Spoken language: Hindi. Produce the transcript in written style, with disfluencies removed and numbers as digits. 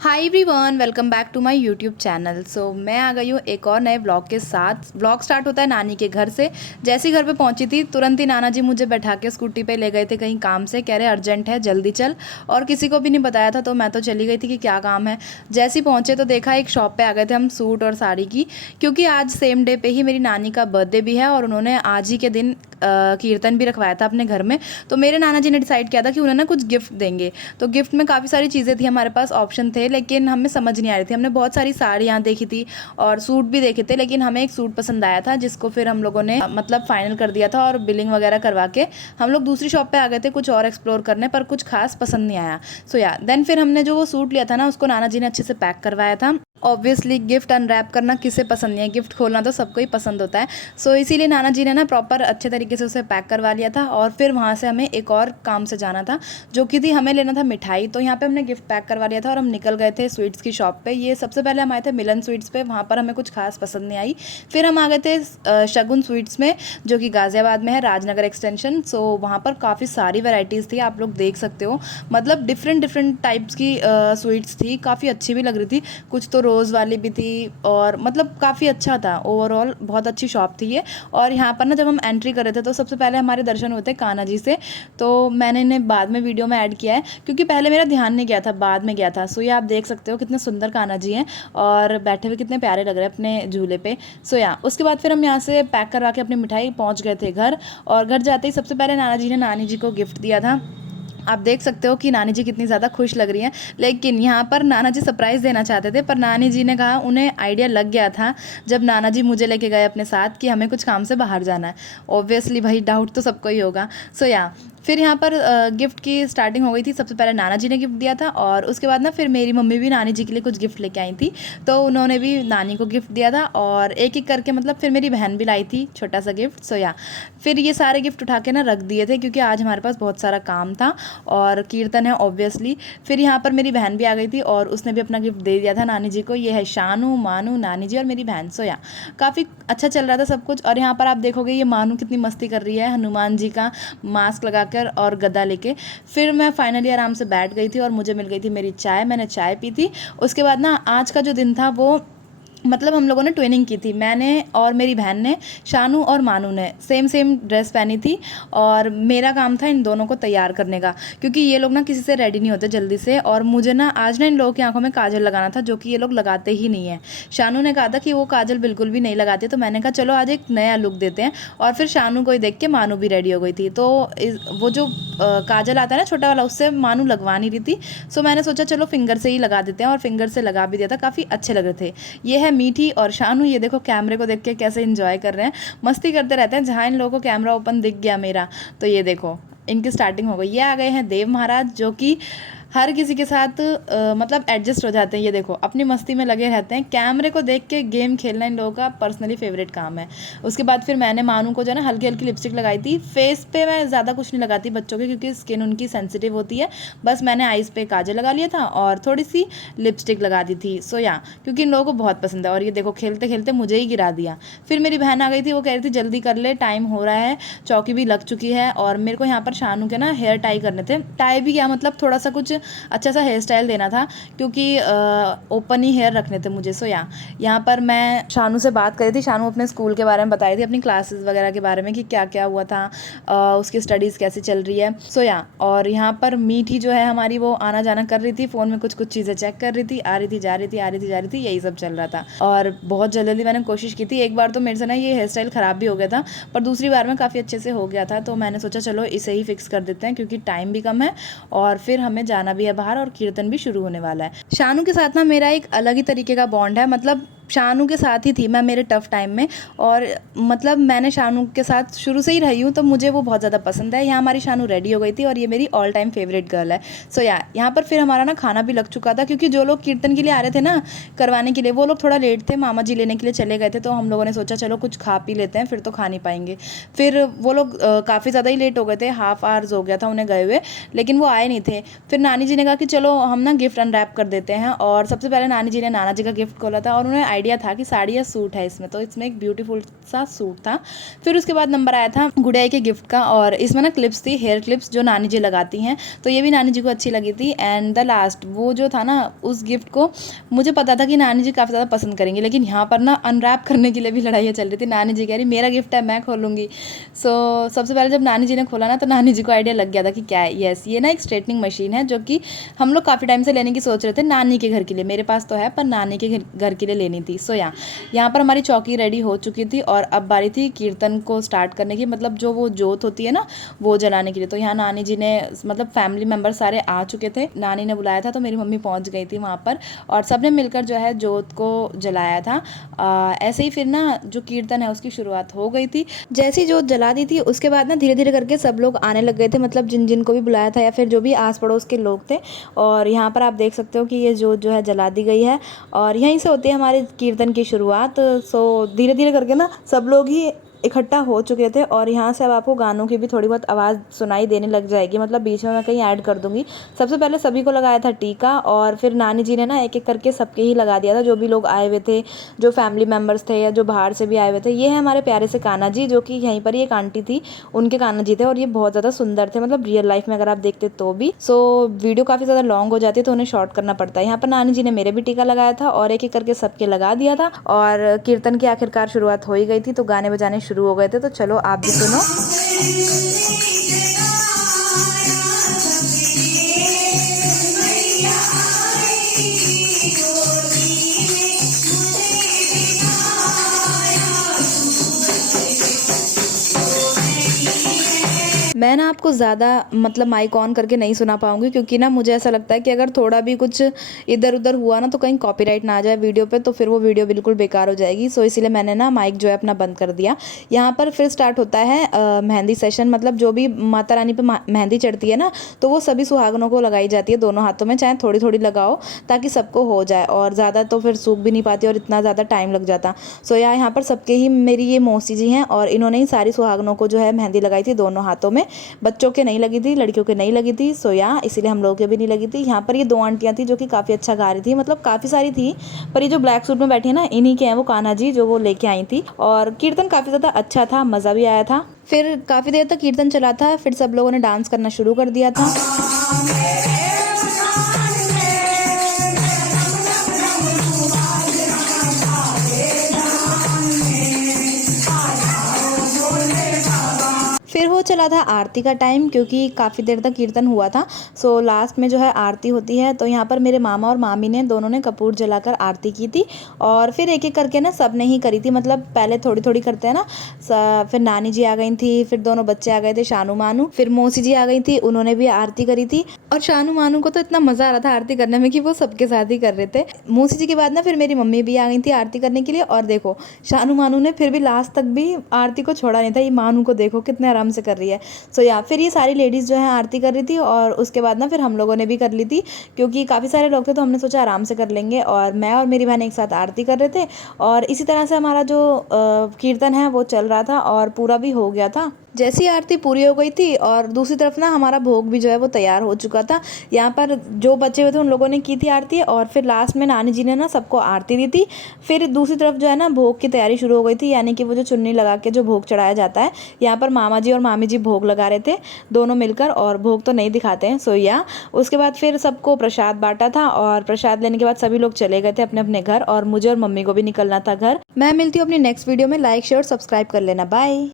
Hi everyone, welcome back to my YouTube channel. So मैं आ गई हूँ एक और नए ब्लॉग के साथ। ब्लॉग स्टार्ट होता है नानी के घर से। जैसे ही घर पे पहुंची थी तुरंत ही नाना जी मुझे बैठा के स्कूटी पे ले गए थे कहीं काम से। कह रहे अर्जेंट है, जल्दी चल। और किसी को भी नहीं बताया था, तो मैं तो चली गई थी कि क्या काम है। जैसे ही पहुँचे तो देखा एक शॉप पर आ गए थे हम सूट और साड़ी की, क्योंकि आज सेम डे पे ही मेरी नानी का बर्थडे भी है और उन्होंने आज ही के दिन कीर्तन भी रखवाया था अपने घर में। तो मेरे नाना जी ने डिसाइड किया था कि उन्हें ना कुछ गिफ्ट देंगे। तो गिफ्ट में काफ़ी सारी चीज़ें थी, हमारे पास ऑप्शन थे, लेकिन हमें समझ नहीं आ रही थी। हमने बहुत सारी साड़ियाँ देखी थी और सूट भी देखे थे, लेकिन हमें एक सूट पसंद आया था जिसको फिर हम लोगों ने मतलब फाइनल कर दिया था। और बिलिंग वगैरह करवा के हम लोग दूसरी शॉप पे आ गए थे कुछ और एक्सप्लोर करने, पर कुछ खास पसंद नहीं आया। सो या देन फिर हमने जो वो सूट लिया था ना, उसको नाना जी ने अच्छे से पैक करवाया था। ऑब्वियसली गिफ्ट अनरैप करना किसे पसंद नहीं है, गिफ्ट खोलना तो सबको ही पसंद होता है। सो इसीलिए नाना जी ने ना प्रॉपर अच्छे तरीके से उसे पैक करवा लिया था। और फिर वहाँ से हमें एक और काम से जाना था, जो कि थी हमें लेना था मिठाई। तो यहाँ पे हमने गिफ्ट पैक करवा लिया था और हम निकल गए थे स्वीट्स की शॉप पे। ये सबसे पहले हम आए थे मिलन स्वीट्स पे, वहाँ पर हमें कुछ खास पसंद नहीं आई। फिर हम आ गए थे शगुन स्वीट्स में, जो कि गाज़ियाबाद में है, राजनगर एक्सटेंशन। सो वहाँ पर काफ़ी सारी वेराइटीज़ थी, आप लोग देख सकते हो। मतलब डिफरेंट डिफरेंट टाइप्स की स्वीट्स थी, काफ़ी अच्छी भी लग रही थी। कुछ तो रोज़ वाली भी थी और मतलब काफ़ी अच्छा था। ओवरऑल बहुत अच्छी शॉप थी ये। और यहाँ पर ना जब हम एंट्री कर रहे थे तो सबसे पहले हमारे दर्शन हुए थे कान्हा जी से। तो मैंने इन्हें बाद में वीडियो में ऐड किया है, क्योंकि पहले मेरा ध्यान नहीं गया था, बाद में गया था। सो ये आप देख सकते हो कितने सुंदर कान्हा जी हैं और बैठे हुए कितने प्यारे लग रहे हैं अपने झूले पे। सो या उसके बाद फिर हम यहाँ से पैक करवा के अपनी मिठाई पहुँच गए थे घर। और घर जाते ही सबसे पहले नाना जी ने नानी जी को गिफ्ट दिया था। आप देख सकते हो कि नानी जी कितनी ज़्यादा खुश लग रही हैं। लेकिन यहाँ पर नाना जी सरप्राइज़ देना चाहते थे, पर नानी जी ने कहा, उन्हें आइडिया लग गया था जब नाना जी मुझे लेके गए अपने साथ कि हमें कुछ काम से बाहर जाना है। ऑब्वियसली भाई डाउट तो सबको ही होगा। सो या फिर यहाँ पर गिफ्ट की स्टार्टिंग हो गई थी। सबसे पहले नाना जी ने गिफ्ट दिया था और उसके बाद ना फिर मेरी मम्मी भी नानी जी के लिए कुछ गिफ्ट लेके आई थी, तो उन्होंने भी नानी को गिफ्ट दिया था। और एक एक करके मतलब फिर मेरी बहन भी लाई थी छोटा सा गिफ्ट। सो या फिर ये सारे गिफ्ट उठा के ना रख दिए थे, क्योंकि आज हमारे पास बहुत सारा काम था और कीर्तन है ऑब्वियसली। फिर यहाँ पर मेरी बहन भी आ गई थी और उसने भी अपना गिफ्ट दे दिया था नानी जी को। ये है शानू, मानू, नानी जी और मेरी बहन। सो या काफ़ी अच्छा चल रहा था सब कुछ। और यहाँ पर आप देखोगे ये मानू कितनी मस्ती कर रही है हनुमान जी का मास्क लगाकर और गदा लेके। फिर मैं फाइनली आराम से बैठ गई थी और मुझे मिल गई थी मेरी चाय। मैंने चाय पी थी। उसके बाद ना आज का जो दिन था वो मतलब हम लोगों ने ट्विनिंग की थी, मैंने और मेरी बहन ने। शानू और मानू ने सेम सेम ड्रेस पहनी थी और मेरा काम था इन दोनों को तैयार करने का, क्योंकि ये लोग ना किसी से रेडी नहीं होते जल्दी से। और मुझे ना आज ना इन लोगों की आंखों में काजल लगाना था, जो कि ये लोग लगाते ही नहीं है। शानू ने कहा था कि वो काजल बिल्कुल भी नहीं लगाते, तो मैंने कहा चलो आज एक नया लुक देते हैं। और फिर शानू को ही देख के मानू भी रेडी हो गई थी। तो वो जो काजल आता है ना छोटा वाला, उससे मानू लगवा नहीं रही थी। सो मैंने सोचा चलो फिंगर से ही लगा देते हैं, और फिंगर से लगा भी दिया था, काफ़ी अच्छे लग रहे थे। ये है मीठी और शानू। ये देखो कैमरे को देख के कैसे एंजॉय कर रहे हैं, मस्ती करते रहते हैं। जहाँ इन लोगों को कैमरा ओपन दिख गया मेरा, तो ये देखो इनकी स्टार्टिंग हो गई। ये आ गए हैं देव महाराज, जो कि हर किसी के साथ मतलब एडजस्ट हो जाते हैं। ये देखो अपनी मस्ती में लगे रहते हैं, कैमरे को देख के गेम खेलना इन लोगों का पर्सनली फेवरेट काम है। उसके बाद फिर मैंने मानू को जो है ना हल्की हल्की लिपस्टिक लगाई थी। फेस पे मैं ज़्यादा कुछ नहीं लगाती बच्चों के, क्योंकि स्किन उनकी सेंसिटिव होती है। बस मैंने आइज़ पे काजल लगा लिया था और थोड़ी सी लिपस्टिक लगा दी थी। सो या क्योंकि इन लोगों को बहुत पसंद है। और ये देखो खेलते खेलते मुझे ही गिरा दिया। फिर मेरी बहन आ गई थी, वो कह रही थी जल्दी कर ले, टाइम हो रहा है, चौकी भी लग चुकी है। और मेरे को यहाँ पर शानू के ना हेयर टाई करने थे। टाई भी क्या मतलब थोड़ा सा कुछ अच्छा सा हेयर स्टाइल देना था, क्योंकि ओपन ही हेयर रखने थे मुझे। सो यहाँ पर मैं शानू से बात करी थी। शानू अपने स्कूल के बारे में बताई थी, अपनी क्लासेस वगैरह के बारे में कि क्या क्या हुआ था, उसकी स्टडीज़ कैसी चल रही है। सो और यहाँ पर मीठी जो है हमारी, वो आना जाना कर रही थी, फ़ोन में कुछ कुछ चीज़ें चेक कर रही थी, आ रही थी जा रही थी, आ रही थी जा रही थी, यही सब चल रहा था। और बहुत जल्दी मैंने कोशिश की थी। एक बार तो मेरे से ना ये हेयर स्टाइल ख़राब भी हो गया था, पर दूसरी बार में काफ़ी अच्छे से हो गया था। तो मैंने सोचा चलो इसे ही फिक्स कर देते हैं, क्योंकि टाइम भी कम है और फिर हमें जाना भी है बाहर और कीर्तन भी शुरू होने वाला है। शानू के साथ ना मेरा एक अलग ही तरीके का बॉन्ड है। मतलब शानू के साथ ही थी मैं मेरे टफ़ टाइम में, और मतलब मैंने शानू के साथ शुरू से ही रही हूँ, तो मुझे वो बहुत ज़्यादा पसंद है। यहाँ हमारी शानू रेडी हो गई थी और ये मेरी ऑल टाइम फेवरेट गर्ल है। सो यहाँ पर फिर हमारा ना खाना भी लग चुका था, क्योंकि जो लोग कीर्तन के लिए आ रहे थे ना करवाने के लिए, वो लोग थोड़ा लेट थे, मामा जी लेने के लिए चले गए थे। तो हम लोगों ने सोचा चलो कुछ खा पी लेते हैं, फिर तो खा नहीं पाएंगे। फिर वो लोग काफ़ी ज़्यादा ही लेट हो गए थे, हाफ आवर्स हो गया था उन्हें गए हुए, लेकिन वो आए नहीं थे। फिर नानी जी ने कहा कि चलो हम ना गिफ्ट अनरैप कर देते हैं। और सबसे पहले नानी जी ने नाना जी का गिफ्ट खोला था और उन्हें आइडिया था कि साड़ी या सूट है इसमें, तो इसमें एक ब्यूटीफुल सा सूट था। फिर उसके बाद नंबर आया था गुड़िया के गिफ्ट का, और इसमें ना क्लिप्स थी, हेयर क्लिप्स जो नानी जी लगाती हैं, तो ये भी नानी जी को अच्छी लगी थी। एंड द लास्ट वो जो था ना, उस गिफ्ट को मुझे पता था कि नानी जी काफ़ी ज़्यादा पसंद करेंगी, लेकिन यहाँ पर ना अनरैप करने के लिए भी लड़ाइयाँ चल रही थी। नानी जी कह रही मेरा गिफ्ट है, मैं खोलूँगी। सो सबसे पहले जब नानी जी ने खोला ना, तो नानी जी को आइडिया लग गया था कि क्या है। येस, ये ना एक स्ट्रेटनिंग मशीन है, जो कि हम लोग काफ़ी टाइम से लेने की सोच रहे थे नानी के घर के लिए। मेरे पास तो है, पर नानी के घर के लिए लेनी थी। सो यहाँ पर हमारी चौकी रेडी हो चुकी थी, और अब बारी थी कीर्तन को स्टार्ट करने की, मतलब जो वो जोत होती है ना, वो जलाने के लिए। तो यहाँ नानी जी ने, मतलब फैमिली मेम्बर सारे आ चुके थे, नानी ने बुलाया था, तो मेरी मम्मी पहुँच गई थी वहाँ पर, और सब ने मिलकर जो है जोत को जलाया था। ऐसे ही फिर ना जो कीर्तन है उसकी शुरुआत हो गई थी। जैसी जोत जला दी थी, उसके बाद ना धीरे धीरे करके सब लोग आने लग गए थे, मतलब जिन जिन को भी बुलाया था, या फिर जो भी आस पड़ोस के लोग थे। और यहाँ पर आप देख सकते हो कि ये जोत जो है जला दी गई है, और यहीं से होती है हमारे कीर्तन की शुरुआत। सो धीरे धीरे करके ना सब लोग ही इकट्ठा हो चुके थे, और यहाँ से अब आपको गानों की भी थोड़ी बहुत आवाज़ सुनाई देने लग जाएगी, मतलब बीच में मैं कहीं ऐड कर दूँगी। सबसे पहले सभी को लगाया था टीका, और फिर नानी जी ने ना एक एक करके सबके ही लगा दिया था, जो भी लोग आए हुए थे, जो फैमिली मेम्बर्स थे या जो बाहर से भी आए हुए थे। ये है हमारे प्यारे से कान्हा जी, जो कि यहीं पर ही एक आंटी थी, उनके कान्हा जी थे, और ये बहुत ज़्यादा सुंदर थे, मतलब रियल लाइफ में अगर आप देखते तो भी। सो वीडियो काफ़ी ज़्यादा लॉन्ग हो जाती है, तो उन्हें शॉर्ट करना पड़ता है। यहाँ पर नानी जी ने मेरे भी टीका लगाया था, और एक एक करके सबके लगा दिया था, और कीर्तन की आखिरकार शुरुआत हो ही गई थी, तो गाने बजाने शुरू हो गए थे। तो चलो आप भी सुनो। मैं ना आपको ज़्यादा मतलब माइक ऑन करके नहीं सुना पाऊँगी, क्योंकि ना मुझे ऐसा लगता है कि अगर थोड़ा भी कुछ इधर उधर हुआ ना, तो कहीं कॉपीराइट ना आ जाए वीडियो पे, तो फिर वो वीडियो बिल्कुल बेकार हो जाएगी। सो इसीलिए मैंने ना माइक जो है अपना बंद कर दिया। यहाँ पर फिर स्टार्ट होता है मेहंदी सेशन, मतलब जो भी माता रानी पे मेहंदी चढ़ती है ना, तो वो सभी सुहागनों को लगाई जाती है दोनों हाथों में, चाहे थोड़ी थोड़ी लगाओ ताकि सबको हो जाए, और ज़्यादा तो फिर सूख भी नहीं पाती और इतना ज़्यादा टाइम लग जाता। सो यहाँ पर सबके ही मेरी ये मौसी जी हैं, और इन्होंने ही सारी सुहागनों को जो है मेहंदी लगाई थी दोनों हाथों में। बच्चों के नहीं लगी थी, लड़कियों के नहीं लगी थी, सो इसीलिए हम लोगों के भी नहीं लगी थी। यहाँ पर ये दो आंटियाँ थी जो कि काफ़ी अच्छा गा रही थी, मतलब काफ़ी सारी थी, पर ये जो ब्लैक सूट में बैठी है ना, इन्हीं के हैं वो कान्हा जी, जो वो लेके आई थी। और कीर्तन काफ़ी ज़्यादा अच्छा था, मज़ा भी आया था। फिर काफ़ी देर तक कीर्तन चला था, फिर सब लोगों ने डांस करना शुरू कर दिया था। फिर वो चला था आरती का टाइम, क्योंकि काफ़ी देर तक कीर्तन हुआ था। सो लास्ट में जो है आरती होती है, तो यहाँ पर मेरे मामा और मामी ने दोनों ने कपूर जलाकर आरती की थी, और फिर एक एक करके ना सब ने ही करी थी, मतलब पहले थोड़ी थोड़ी करते हैं ना। फिर नानी जी आ गई थी, फिर दोनों बच्चे आ गए थे शानू मानू, फिर मौसी जी आ गई थी, उन्होंने भी आरती करी थी। और शानू मानू को तो इतना मज़ा आ रहा था आरती करने में कि वो सबके साथ ही कर रहे थे। मौसी जी के बाद ना फिर मेरी मम्मी भी आ गई थी आरती करने के लिए, और देखो शानू मानू ने फिर भी लास्ट तक भी आरती को छोड़ा नहीं था। ये मानू को देखो कितने आराम से कर रही है। सो फिर ये सारी लेडीज़ जो है आरती कर रही थी, और उसके बाद ना फिर हम लोगों ने भी कर ली थी, क्योंकि काफ़ी सारे लोग थे, तो हमने सोचा आराम से कर लेंगे। और मैं और मेरी बहन एक साथ आरती कर रहे थे, और इसी तरह से हमारा जो कीर्तन है वो चल रहा था, और पूरा भी हो गया था। जैसी आरती पूरी हो गई थी, और दूसरी तरफ ना हमारा भोग भी जो है वो तैयार हो चुका था। यहाँ पर जो बचे हुए थे उन लोगों ने की थी आरती, और फिर लास्ट में नानी जी ने ना सबको आरती दी थी। फिर दूसरी तरफ जो है ना भोग की तैयारी शुरू हो गई थी, यानी कि वो जो चुन्नी लगा के जो भोग चढ़ाया जाता है। यहाँ पर मामा जी और मामी जी भोग लगा रहे थे दोनों मिलकर, और भोग तो नहीं दिखाते हैं। उसके बाद फिर सबको प्रसाद बांटा था, और प्रसाद लेने के बाद सभी लोग चले गए थे अपने अपने घर, और मुझे और मम्मी को भी निकलना था घर। मैं मिलती हूँ अपनी नेक्स्ट वीडियो में। लाइक शेयर सब्सक्राइब कर लेना। बाय।